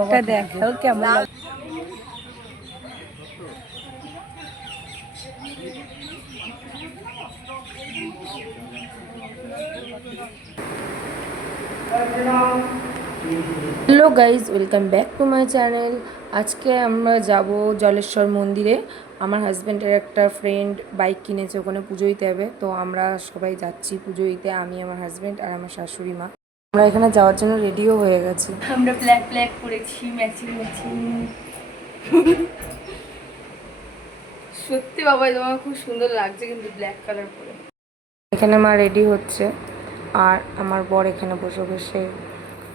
মুখটা দেখাও কেমন hello guys welcome back to my channel. আজকে আমরা যাব জলেশ্বর মন্দিরে। আমার হাজব্যান্ডের একটা ফ্রেন্ড বাইক কিনেছে, ওখানে পুজো দিতে হবে। তো আমরা সবাই যাচ্ছি পুজো দিতে, আমি, আমার হাজব্যান্ড আর আমার শাশুড়ি মা। আমরা এখানে যাওয়ার জন্য রেডিও হয়ে গেছি। আমরা ব্ল্যাক ব্ল্যাক করেছি ম্যাচিং ম্যাচিং সত্যি বাবা তোমার খুব সুন্দর লাগছে কিন্তু ব্ল্যাক কালার পরে। এখানে মা রেডি হচ্ছে আর আমার বর এখানে বসে বসে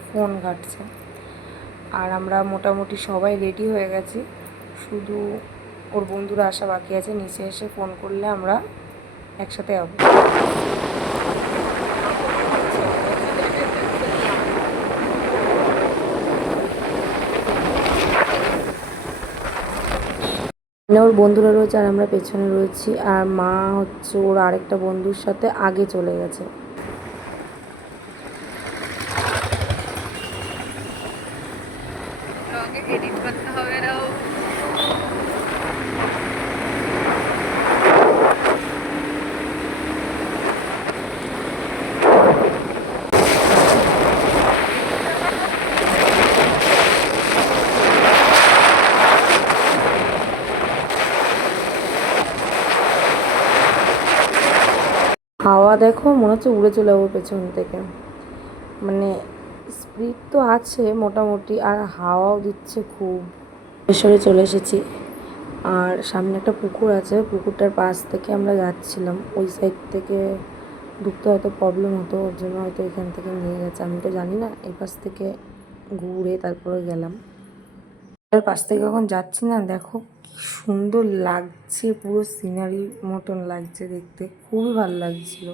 ফোন ঘাটছে। আর আমরা মোটামুটি সবাই রেডি হয়ে গেছি শুধু ওর বন্ধুরা আসা বাকি আছে নিচে এসে ফোন করলে আমরা একসাথে যাব। মানে ওর বন্ধুরা রয়েছে আর আমরা পেছনে রয়েছি। আর মা হচ্ছে ওর আরেকটা বন্ধুর সাথে আগে চলে গেছে। এডিট করতে হবে না দেখো, মনে হচ্ছে উড়ে চলে যাব পেছন থেকে। মানে স্পিড তো আছে মোটামুটি, আর হাওয়াও দিচ্ছে খুব। এসরে চলে এসেছি, আর সামনে একটা পুকুর আছে, পুকুরটার পাশ থেকে আমরা যাচ্ছিলাম। ওই সাইড থেকে ঢুকতে হয়তো প্রবলেম হতো, ওর জন্য হয়তো এখান থেকে নিয়ে গেছে। আমি তো জানি না এই পাশ থেকে ঘুরে তারপরে গেলাম। এর পাশ থেকে যখন যাচ্ছি না, দেখো কি সুন্দর লাগছে, পুরো সিনারি মতন লাগছে দেখতে। খুবই ভালো লাগছিল।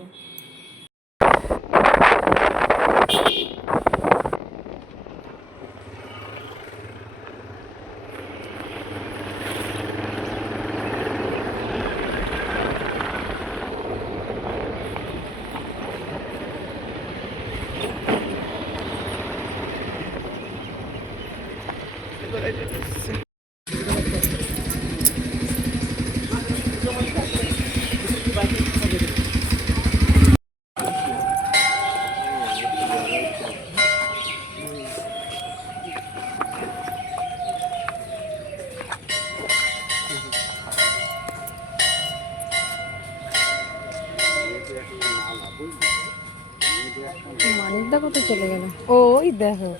মানিকদা কত চলে গেল ওই দেখো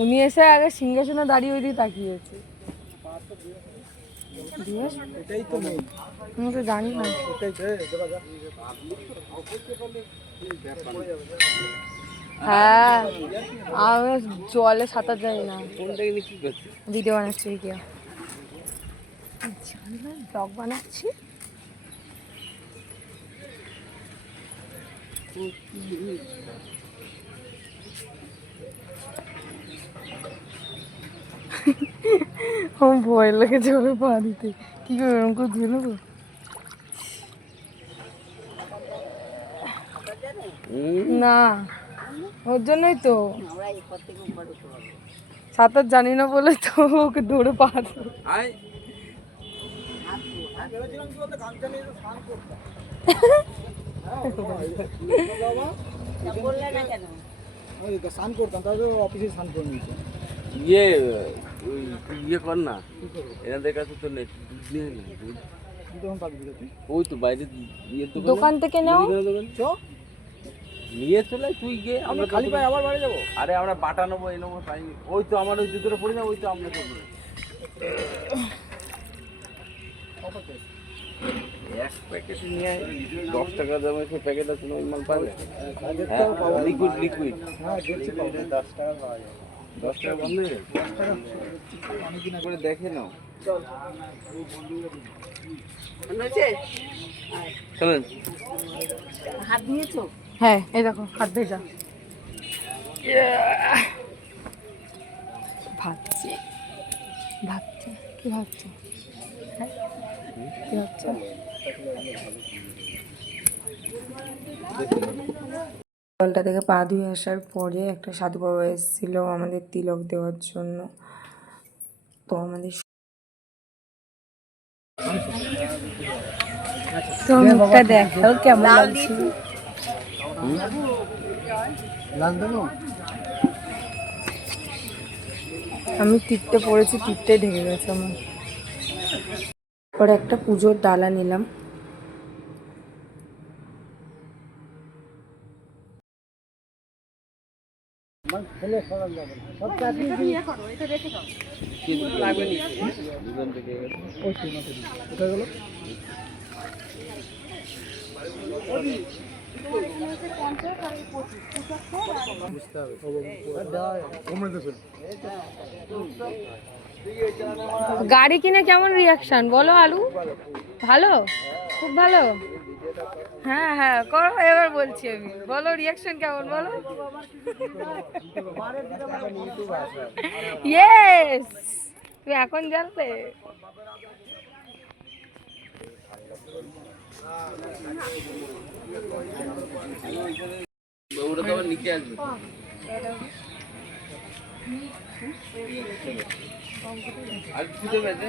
উনি এসে আগে সিংহাসনে দাঁড়িয়ে ওই দিকে তাকিয়েছে। আমি তো জানি না। হ্যাঁ আমি জলে সাঁতার জানি না। ভিডিও বানাচ্ছি, ভিডিও। ব্লগ বানাচ্ছি। আমার ভয় লাগে জলে পা দিতে। কি করে এরকম করে ধুয়ে নেব না ওর জন্যই তো। সাঁতার জানি না বলে তো ওকে ধরে পা দিল। স্নান করতাম তাহলে অফিসে স্নান করে নিয়েছে। ইয়ে ওই তুই ইয়ে কর না। এনাদের কাছে তো নেই দুধ নিয়ে না। দুধ ওই তো বাইরে ইয়ে দোকান। দোকান থেকে নাও। চ। নিয়ে চলে তুই গিয়ে আমরা খালি পায়ে আবার বাড়ি যাব। আরে আমরা বাটা নেব এই নেব তাই। ওই তো আমার ওই জুতোটা পড়ি না ওই তো আমরা করব এক প্যাকেট নিয়ে দশ টাকা দামের সে প্যাকেট আছে ওই মাল পাবে লিকুইড লিকুইড হ্যাঁ দেখছি দশ টাকা পাওয়া যাবে দশ বন্ধ হয়ে অনেকদিন করে দেখে নাও। চলেন হ্যাঁ এই দেখো, হাত ভেজা ভাবছি। ভাবছি। কি ভাবছ? হ্যাঁ? কি ভাবছ? জলটা থেকে পা ধুয়ে আসার পরে একটা সাধু বাবা এসেছিল আমাদের তিলক দেওয়ার জন্য। তো আমাদের তো মুখটা দেখাও কেমন আমি টিপটে পড়েছি টিপটে ঢেকে গেছে আমার। পরে একটা পুজোর ডালা নিলাম। দুজন থেকে গেছে কোথায় গেল? গাড়ি কিনে কেমন রিয়াকশন বলো আলু। ভালো? খুব ভালো? হ্যাঁ হ্যাঁ করো এবার বলছি আমি। বলো রিয়াকশন কেমন বলো? ইয়েস তুমি এখন জানলে? ওরা তো নিচে আসবে। আর কিছু দেবে এতে?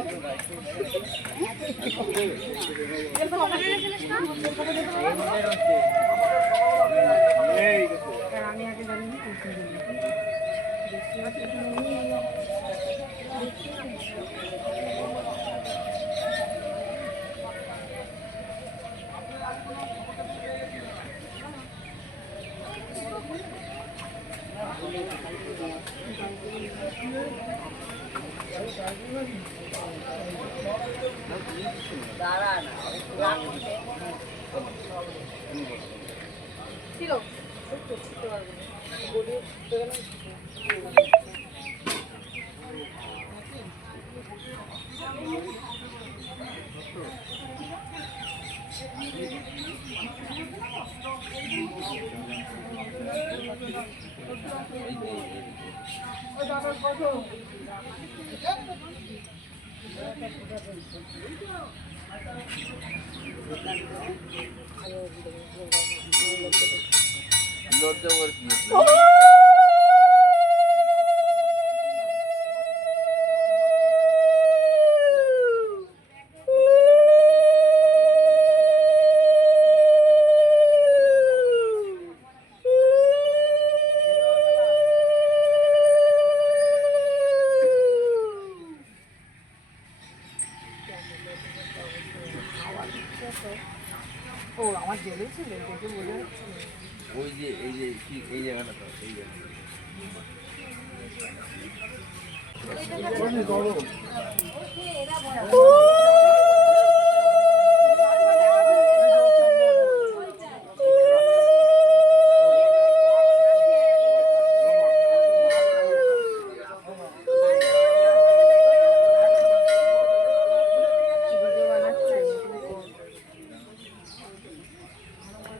লজ্জা ওই যে এই যে কি এই জায়গাটা তো এই জায়গাটা।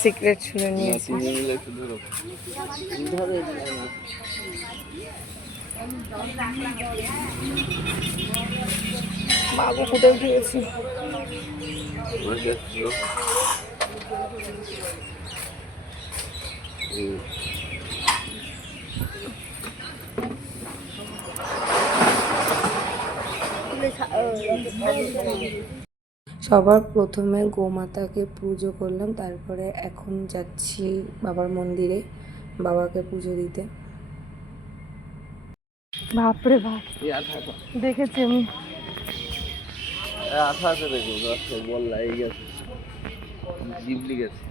সিক্রেট শুনে নিয়েছে। বাবু ফুটে উঠে গেছে ওই দেখছ। হুম। সবার প্রথমে গোমাতাকে পুজো করলাম তারপরে এখন যাচ্ছি বাবার মন্দিরে বাবাকে পুজো দিতে বাপরে বাপ। দেখেছি আমি আঠা আছে দেখো এই গেছে জিবলি গেছে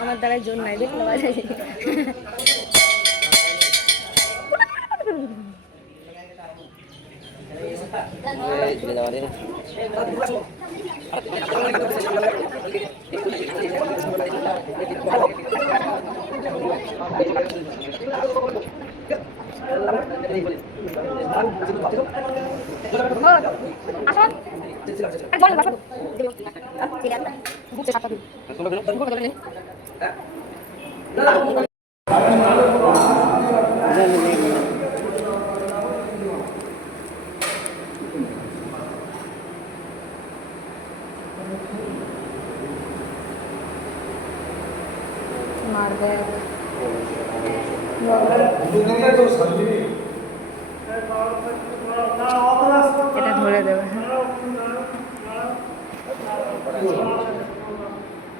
আমার দ্বারাই জোর নাই দেখলে বাজাই মার দেয় এটা ধরে দেবে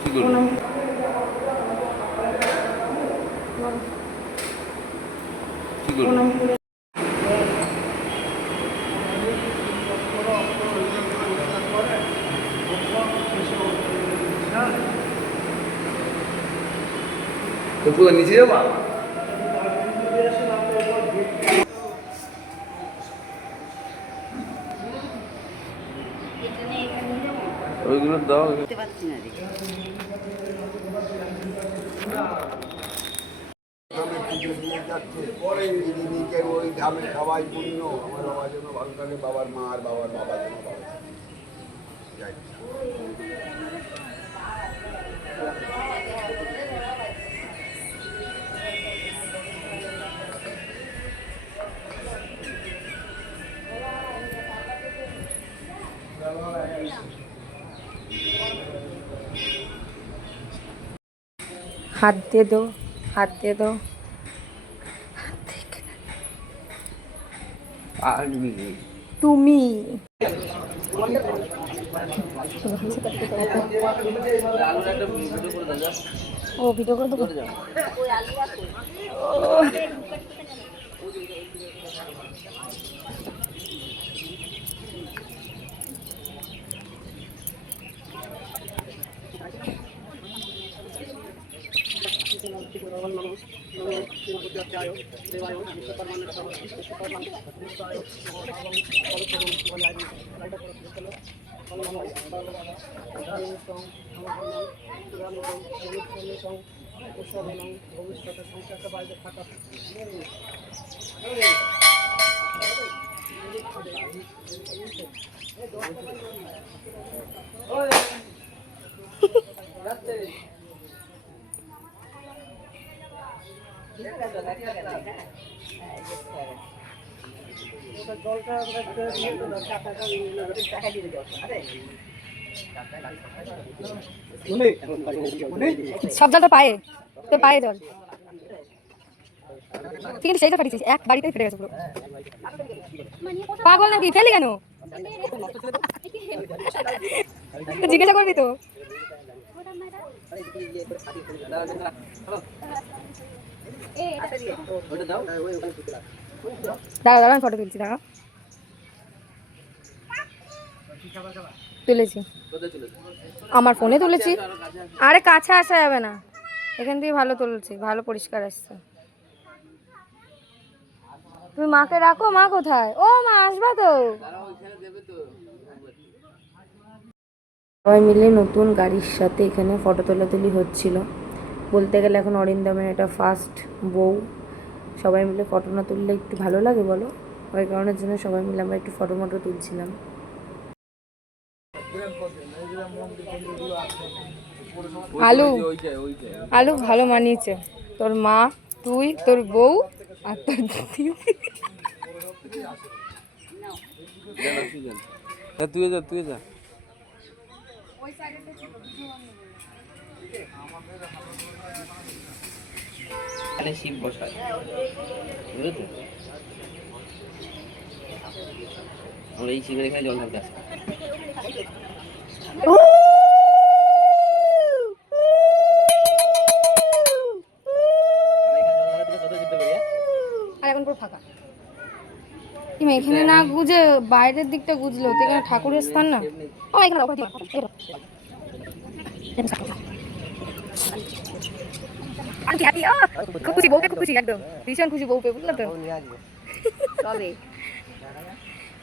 কি করব কি করব তো পুরো নিচে যাবা? ওইগুলো দাও। ওই সবাই আমার বাবার জন্য ভালো থাকে বাবার মা আর বাবার বাবার জন্য। ভালো হাত দিয়ে দো হাত দিয়ে দো তুমি। ও ভিডিও করে দেবো? श्रीगुरव नमो नमो श्रीमद्याय देवाय विश्वकर्मण विश्वकर्मण विश्वाय पवित्रं शिवाय लाइटपुर चलो ভবিষ্যতে সংসারটা বাইরে থাকা রাত্রে সব জলটা পায়ে তো পায়ে জল আছে সেইটা ফাটিয়েছিস এক বাড়িতেই ফেটে গেছে পুরো। পাগল নাকি? ফেলি কেন? জিজ্ঞাসা করবি তো। দাঁড়া দাঁড়া ফটো তুলছি দাঁড়া তুলেছি। আমার ফোনে তুলেছি। আরে কাছে আসা যাবে না। এখান থেকে ভালো তুলছি, ভালো পরিষ্কার আসছে। তুমি মাকে রাখো মা কোথায়? ও মা, আসবা তো। সবাই মিলে নতুন গাড়ির সাথে এখানে ফটো তোলাতুলি হচ্ছিল। বলতে গেলে এখন অরিন্দমের এটা ফার্স্ট বউ। সবাই মিলে ফটো না তুললে একটু ভালো লাগে বলো? ওই কারণের জন্য সবাই মিলে আমরা একটু ফটো মটো তুলছিলাম। আলু। আলু ভালো মানিয়েছে। তোর মা, তুই, তোর বউ আর তোর তুই যা তুই যা। এখানে শিব বসায়। বুঝেছ? আমরা এই শিবের এখানে জল ঢালতে আসি এখানে জল ঢালতে কত যেতে পারি হ্যাঁ? এখন ফাঁকা। এখানে না গুজে বাইরের দিকটা গুজলে এখানে ঠাকুরের স্থান না? ও এখানে happy, আহ! খুব খুশি বউকে খুব খুশি একদম। ভীষণ খুশি বউকে বুঝলে তো? তবে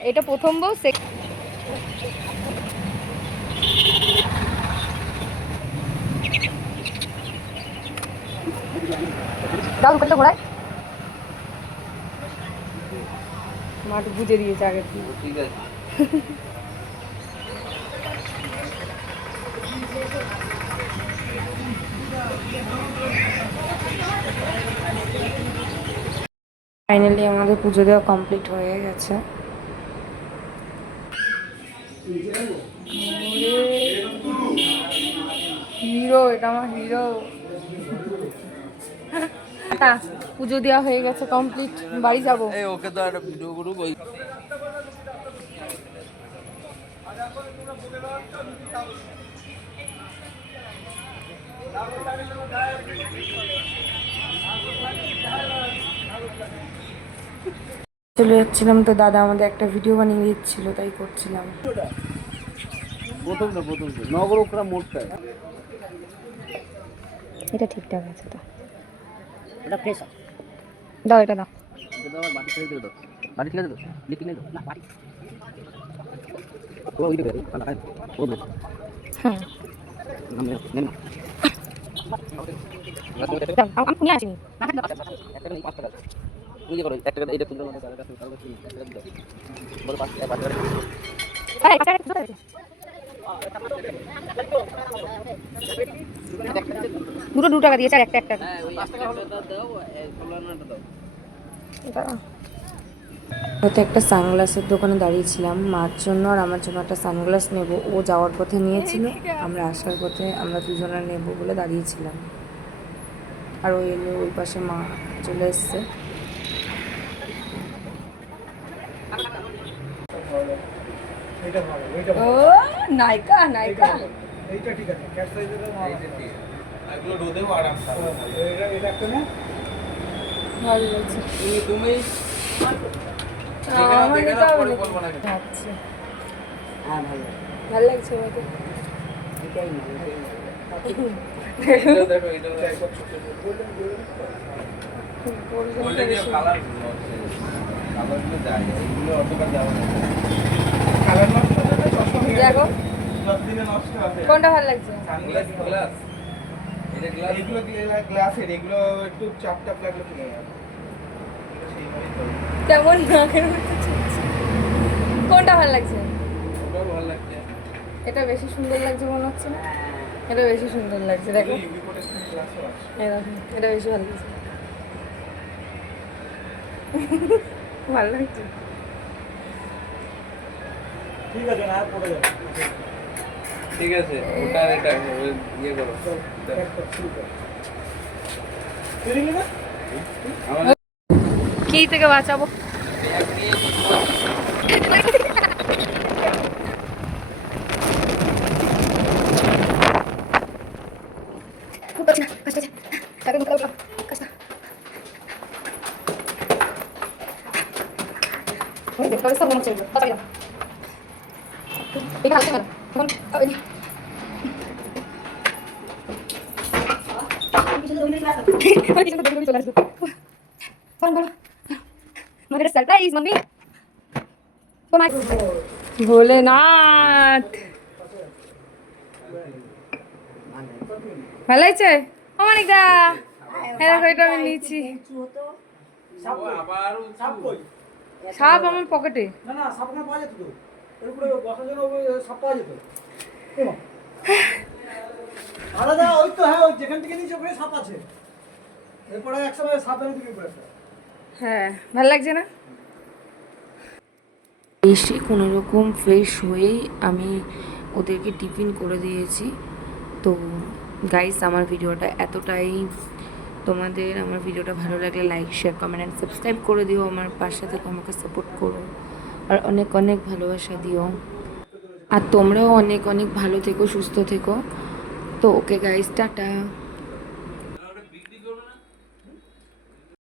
এটা প্রথম বউ সে- দাও দুটো ঘোড়ায়। মাঠ বুঝে দিয়েছে আগের ঠিক আছে। ফাইনালি আমাদের পুজো দেওয়া কমপ্লিট হয়ে গেছে। হিরো এটা আমার হিরো। পুজো দেওয়া হয়ে গেছে কমপ্লিট বাড়ি যাব। এই ওকে তো একটা ভিডিও করুক ওই চলে যাচ্ছিলাম তো দাদা আমাদের একটা ভিডিও বানিয়ে দিচ্ছিল তাই করছিলাম। এটা ঠিকঠাক আছে তো। ওটা ফ্রেশ দাও এটা দাও। এটা বাড়ি ছেড়ে দিও। বাড়ি ছেড়ে দিও। লিখি নেই না বাড়ি ও ওই ও হ্যাঁ আম- নিয়ে আসিনি। করো টাকা কাছে কাছে বলো পাঁচ টাকা পাঁচ টাকা টাকা। দুটো দু টাকা দিয়েছে আর একটা একটা। হ্যাঁ। হয়তো একটা সানগ্লাসের দোকানে দাঁড়িয়েছিলাম মার জন্য আর আমার জন্য একটা সানগ্লাস নেব। ও যাওয়ার পথে নিয়েছিল আমরা আসার পথে আমরা দুজনে নেব বলে দাঁড়িয়েছিলাম। আর ওই এলো ওই পাশে মা চলে এসছে। ও ভালো লাগছে তুমি তুমি নাও, হবে পরে নাকি? বলব না। আচ্ছা। ভালো। লাগছে আমাকে? এটা দেখো গোল্ডেন যে কালার আছে। যায় এগুলো অতটা দেখো। কোনটা ভালো লাগছে? এটা এগুলো গ্লাসের এগুলো একটু চাপ টাপ লাগলে খুলে কেমন নাকের কোনটা ভালো লাগছে? ওটাও ভালো লাগছে। এটা বেশি সুন্দর লাগছে মনে হচ্ছে না? এটা বেশি সুন্দর লাগছে দেখো, এটা বেশি ভালো লাগছে। ভালো লাগছে। ঠিক আছে না পড়ে যাবে ঠিক আছে ওটা আর এটা ওই ইয়ে করো আমার কি থেকে বাঁচাবো ভোলেনাথ। ভালো হয়েছে? অমানিকা হ্যাঁ দেখো এটা আমি নিয়েছি। সাপ আমার পকেটে। না না সাপ ওখানে পাওয়া যেত তো। বসার জন্য ওই। আলাদা তো হ্যাঁ ওই যেখান থেকে নিচে ওখানে সাপ আছে। এরপরে একসময় সাপ উপরে একটা হ্যাঁ ভালো লাগছে না? এসে কোনো রকম ফ্রেশ হয়েই আমি ওদেরকে টিফিন করে দিয়েছি। তো গাইস আমার ভিডিওটা এতটাই। তোমাদের আমার ভিডিওটা ভালো লাগলে like share comment and subscribe করে দিও। আমার পাশে থেকে আমাকে সাপোর্ট করো। আর অনেক অনেক ভালোবাসা দিও। আর তোমরাও অনেক অনেক ভালো থেকো, সুস্থ থেকো। তো ওকে গাইস টাটা।